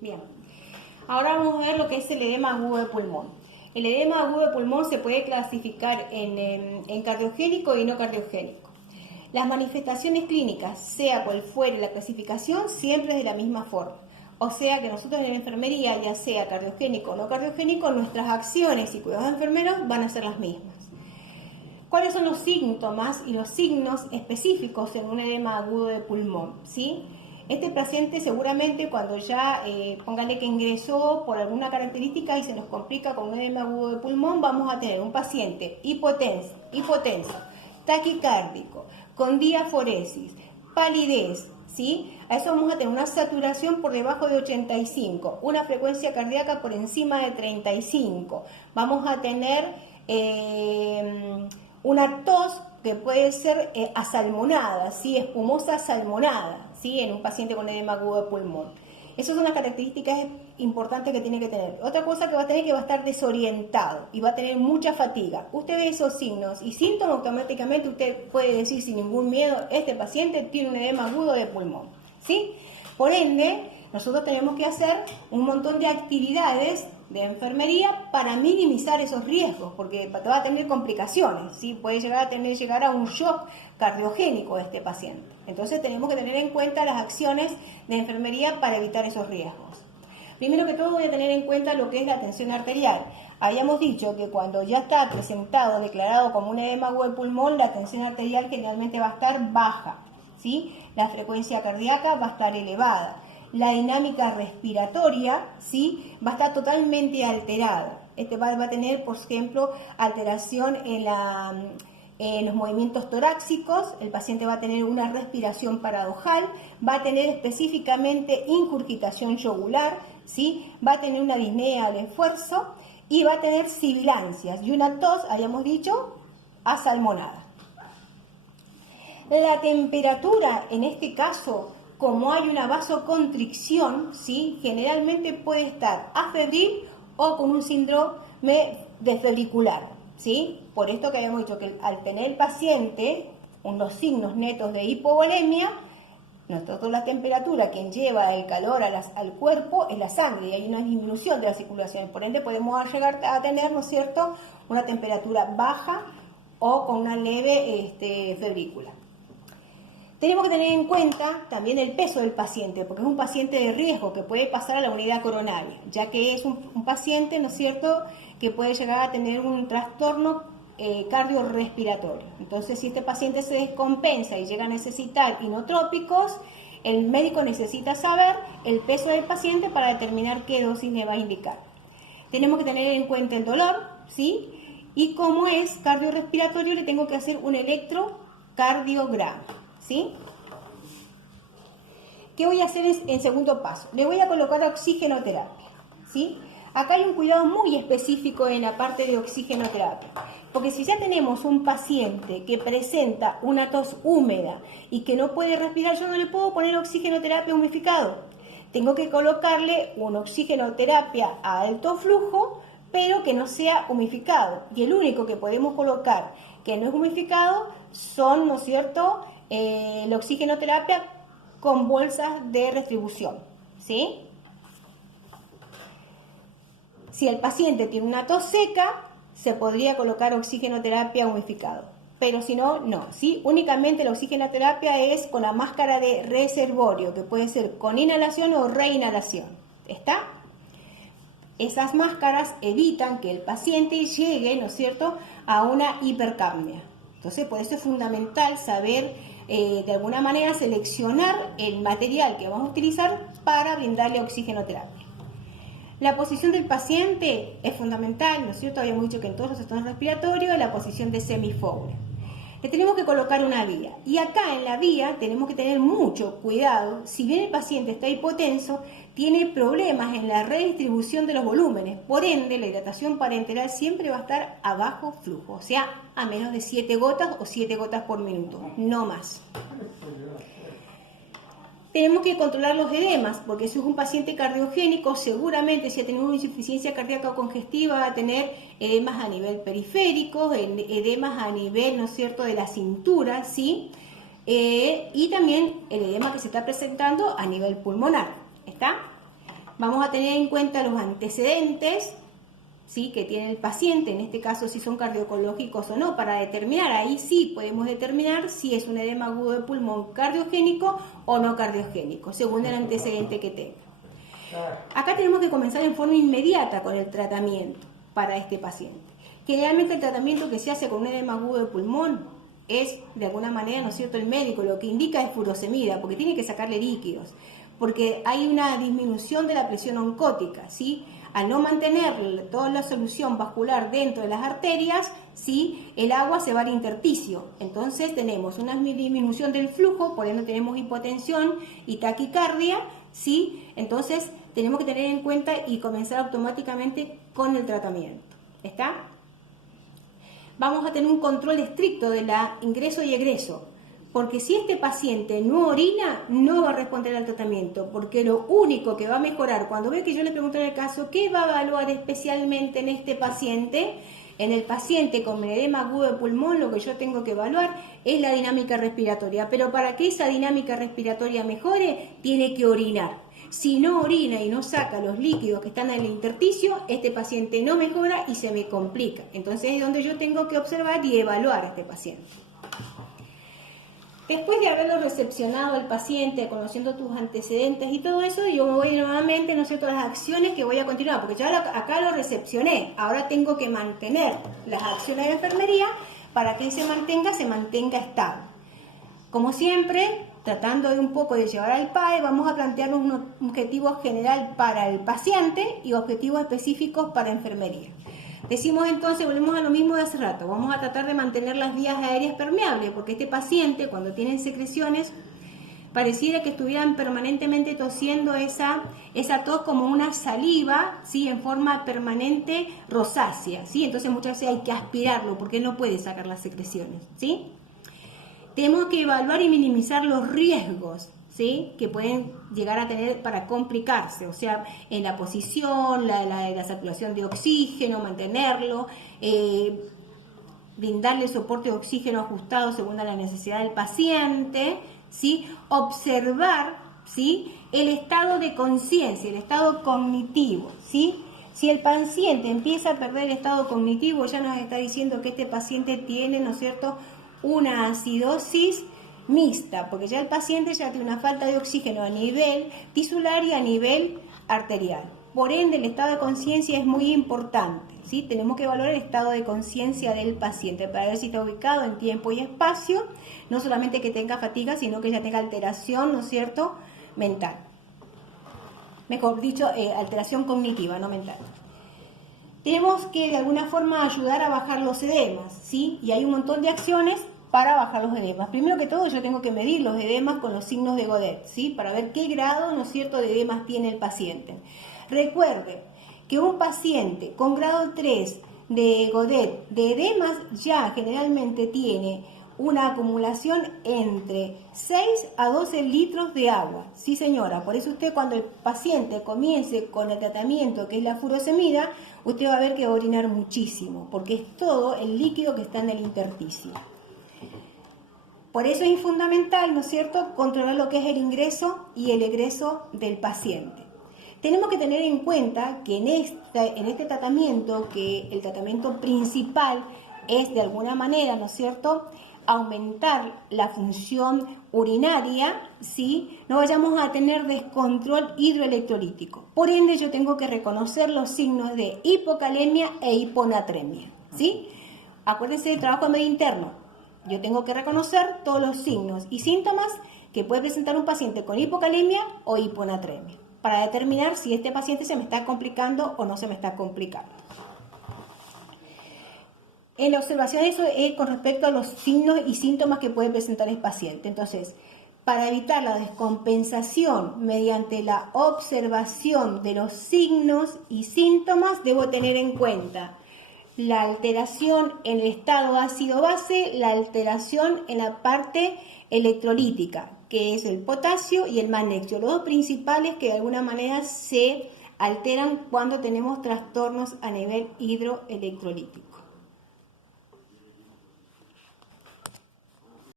Bien, ahora vamos a ver lo que es el edema agudo de pulmón. El edema agudo de pulmón se puede clasificar en cardiogénico y no cardiogénico. Las manifestaciones clínicas, sea cual fuere la clasificación, siempre es de la misma forma. O sea que nosotros en la enfermería, ya sea cardiogénico o no cardiogénico, nuestras acciones y cuidados de enfermeros van a ser las mismas. ¿Cuáles son los síntomas y los signos específicos en un edema agudo de pulmón? ¿Sí? Este paciente seguramente cuando ya, póngale que ingresó por alguna característica y se nos complica con un edema agudo de pulmón, vamos a tener un paciente hipotenso, taquicárdico, con diaforesis, palidez, ¿sí? A eso vamos a tener una saturación por debajo de 85, una frecuencia cardíaca por encima de 35. Vamos a tener una tos que puede ser asalmonada, ¿sí? Espumosa asalmonada, ¿sí? En un paciente con edema agudo de pulmón. Esas son las características importantes que tiene que tener. Otra cosa que va a tener, que va a estar desorientado y va a tener mucha fatiga. Usted ve esos signos y síntomas, automáticamente usted puede decir sin ningún miedo, este paciente tiene un edema agudo de pulmón, ¿sí? Por ende, nosotros tenemos que hacer un montón de actividades de enfermería para minimizar esos riesgos, porque va a tener complicaciones, ¿sí? Puede llegar a un shock cardiogénico de este paciente. Entonces tenemos que tener en cuenta las acciones de enfermería para evitar esos riesgos. Primero que todo voy a tener en cuenta lo que es la tensión arterial. Habíamos dicho que cuando ya está presentado, declarado como un edema agudo de pulmón, la tensión arterial generalmente va a estar baja, ¿sí? La frecuencia cardíaca va a estar elevada. La dinámica respiratoria, ¿sí? Va a estar totalmente alterada. Va a tener, por ejemplo, alteración en los movimientos torácicos. El paciente va a tener una respiración paradojal, va a tener específicamente incurgitación yugular, ¿sí? Va a tener una disnea al esfuerzo y va a tener sibilancias y una tos, habíamos dicho, asalmonada. La temperatura, en este caso, como hay una vasoconstricción, ¿sí? Generalmente puede estar afebril o con un síndrome desfebricular, ¿sí? Por esto que habíamos dicho que al tener el paciente unos signos netos de hipovolemia, nosotros la temperatura, quien lleva el calor al cuerpo, es la sangre y hay una disminución de la circulación. Por ende podemos llegar a tener, ¿no es cierto?, una temperatura baja o con una leve febrícula. Tenemos que tener en cuenta también el peso del paciente, porque es un paciente de riesgo que puede pasar a la unidad coronaria, ya que es un paciente, ¿no es cierto?, que puede llegar a tener un trastorno cardiorrespiratorio. Entonces, si este paciente se descompensa y llega a necesitar inotrópicos, el médico necesita saber el peso del paciente para determinar qué dosis le va a indicar. Tenemos que tener en cuenta el dolor, ¿sí? Y como es cardiorrespiratorio, le tengo que hacer un electrocardiograma, ¿sí? ¿Qué voy a hacer en segundo paso? Le voy a colocar oxigenoterapia, ¿sí? Acá hay un cuidado muy específico en la parte de oxigenoterapia, porque si ya tenemos un paciente que presenta una tos húmeda y que no puede respirar, yo no le puedo poner oxigenoterapia humidificado. Tengo que colocarle una oxigenoterapia a alto flujo, pero que no sea humidificado. Y el único que podemos colocar que no es humidificado son, ¿no es cierto?, la oxigenoterapia con bolsas de restribución, ¿sí? Si el paciente tiene una tos seca, se podría colocar oxigenoterapia humidificado, pero si no, no, ¿sí? Únicamente la oxigenoterapia es con la máscara de reservorio, que puede ser con inhalación o reinhalación, ¿está? Esas máscaras evitan que el paciente llegue, ¿no es cierto?, a una hipercapnia. Entonces, por eso es fundamental saber, de alguna manera, seleccionar el material que vamos a utilizar para brindarle oxigenoterapia. La posición del paciente es fundamental, ¿no es cierto? Habíamos dicho que en todos los trastornos respiratorios, la posición de Semi-Fowler. Le tenemos que colocar una vía. Y acá en la vía tenemos que tener mucho cuidado. Si bien el paciente está hipotenso, tiene problemas en la redistribución de los volúmenes. Por ende, la hidratación parenteral siempre va a estar a bajo flujo, o sea, a menos de 7 gotas o 7 gotas por minuto, no más. Tenemos que controlar los edemas, porque si es un paciente cardiogénico, seguramente si ha tenido una insuficiencia cardíaca o congestiva, va a tener edemas a nivel periférico, edemas a nivel, ¿no es cierto?, de la cintura, ¿sí? Y también el edema que se está presentando a nivel pulmonar, ¿está? Vamos a tener en cuenta los antecedentes, ¿sí?, que tiene el paciente, en este caso si son cardiocológicos o no, para determinar, ahí sí podemos determinar si es un edema agudo de pulmón cardiogénico o no cardiogénico, según el antecedente que tenga. Acá tenemos que comenzar en forma inmediata con el tratamiento para este paciente. Generalmente el tratamiento que se hace con un edema agudo de pulmón es, de alguna manera, ¿no es cierto?, el médico lo que indica es furosemida, porque tiene que sacarle líquidos, porque hay una disminución de la presión oncótica, ¿sí? Al no mantener toda la solución vascular dentro de las arterias, ¿sí?, el agua se va al intersticio. Entonces tenemos una disminución del flujo, por ende tenemos hipotensión y taquicardia, ¿sí? Entonces tenemos que tener en cuenta y comenzar automáticamente con el tratamiento. ¿Está? Vamos a tener un control estricto de la ingreso y egreso, porque si este paciente no orina, no va a responder al tratamiento, porque lo único que va a mejorar, cuando ve que yo le pregunto en el caso, ¿qué va a evaluar especialmente en este paciente? En el paciente con edema agudo de pulmón, lo que yo tengo que evaluar es la dinámica respiratoria, pero para que esa dinámica respiratoria mejore, tiene que orinar. Si no orina y no saca los líquidos que están en el intersticio, este paciente no mejora y se me complica. Entonces es donde yo tengo que observar y evaluar a este paciente. Después de haberlo recepcionado al paciente, conociendo tus antecedentes y todo eso, yo me voy nuevamente, ¿no sé?, todas las acciones que voy a continuar, porque ya acá lo recepcioné, ahora tengo que mantener las acciones de enfermería para que se mantenga estable. Como siempre, tratando de un poco de llevar al PAE, vamos a plantear un objetivo general para el paciente y objetivos específicos para enfermería. Decimos entonces, volvemos a lo mismo de hace rato, vamos a tratar de mantener las vías aéreas permeables, porque este paciente, cuando tiene secreciones, pareciera que estuvieran permanentemente tosiendo esa tos como una saliva, ¿sí?, en forma permanente rosácea, ¿sí? Entonces muchas veces hay que aspirarlo, porque él no puede sacar las secreciones, ¿sí? Tenemos que evaluar y minimizar los riesgos, ¿sí?, que pueden llegar a tener para complicarse, o sea, en la posición, la saturación de oxígeno, mantenerlo, brindarle soporte de oxígeno ajustado según a la necesidad del paciente, ¿sí?, observar, ¿sí?, el estado de conciencia, el estado cognitivo, ¿sí? Si el paciente empieza a perder el estado cognitivo, ya nos está diciendo que este paciente tiene, ¿no es cierto?, una acidosis mixta, porque ya el paciente ya tiene una falta de oxígeno a nivel tisular y a nivel arterial. Por ende, el estado de conciencia es muy importante, ¿sí? Tenemos que evaluar el estado de conciencia del paciente para ver si está ubicado en tiempo y espacio, no solamente que tenga fatiga, sino que ya tenga alteración, ¿no es cierto?, mental. Mejor dicho, alteración cognitiva, no mental. Tenemos que de alguna forma ayudar a bajar los edemas, ¿sí? Y hay un montón de acciones para bajar los edemas. Primero que todo, yo tengo que medir los edemas con los signos de Godet, ¿sí?, para ver qué grado, ¿no es cierto?, de edemas tiene el paciente. Recuerde que un paciente con grado 3 de Godet de edemas ya generalmente tiene una acumulación entre 6 a 12 litros de agua. Sí, señora, por eso usted cuando el paciente comience con el tratamiento que es la furosemida, usted va a ver que va a orinar muchísimo, porque es todo el líquido que está en el intersticio. Por eso es fundamental, ¿no es cierto?, controlar lo que es el ingreso y el egreso del paciente. Tenemos que tener en cuenta que en este tratamiento, que el tratamiento principal es de alguna manera, ¿no es cierto?, aumentar la función urinaria, ¿sí?, no vayamos a tener descontrol hidroelectrolítico. Por ende, yo tengo que reconocer los signos de hipocalemia e hiponatremia, ¿sí? Acuérdense del trabajo de medio interno. Yo tengo que reconocer todos los signos y síntomas que puede presentar un paciente con hipocalemia o hiponatremia, para determinar si este paciente se me está complicando o no se me está complicando. En la observación eso es con respecto a los signos y síntomas que puede presentar el paciente. Entonces, para evitar la descompensación mediante la observación de los signos y síntomas, debo tener en cuenta la alteración en el estado ácido-base, la alteración en la parte electrolítica, que es el potasio y el magnesio, los dos principales que de alguna manera se alteran cuando tenemos trastornos a nivel hidroelectrolítico.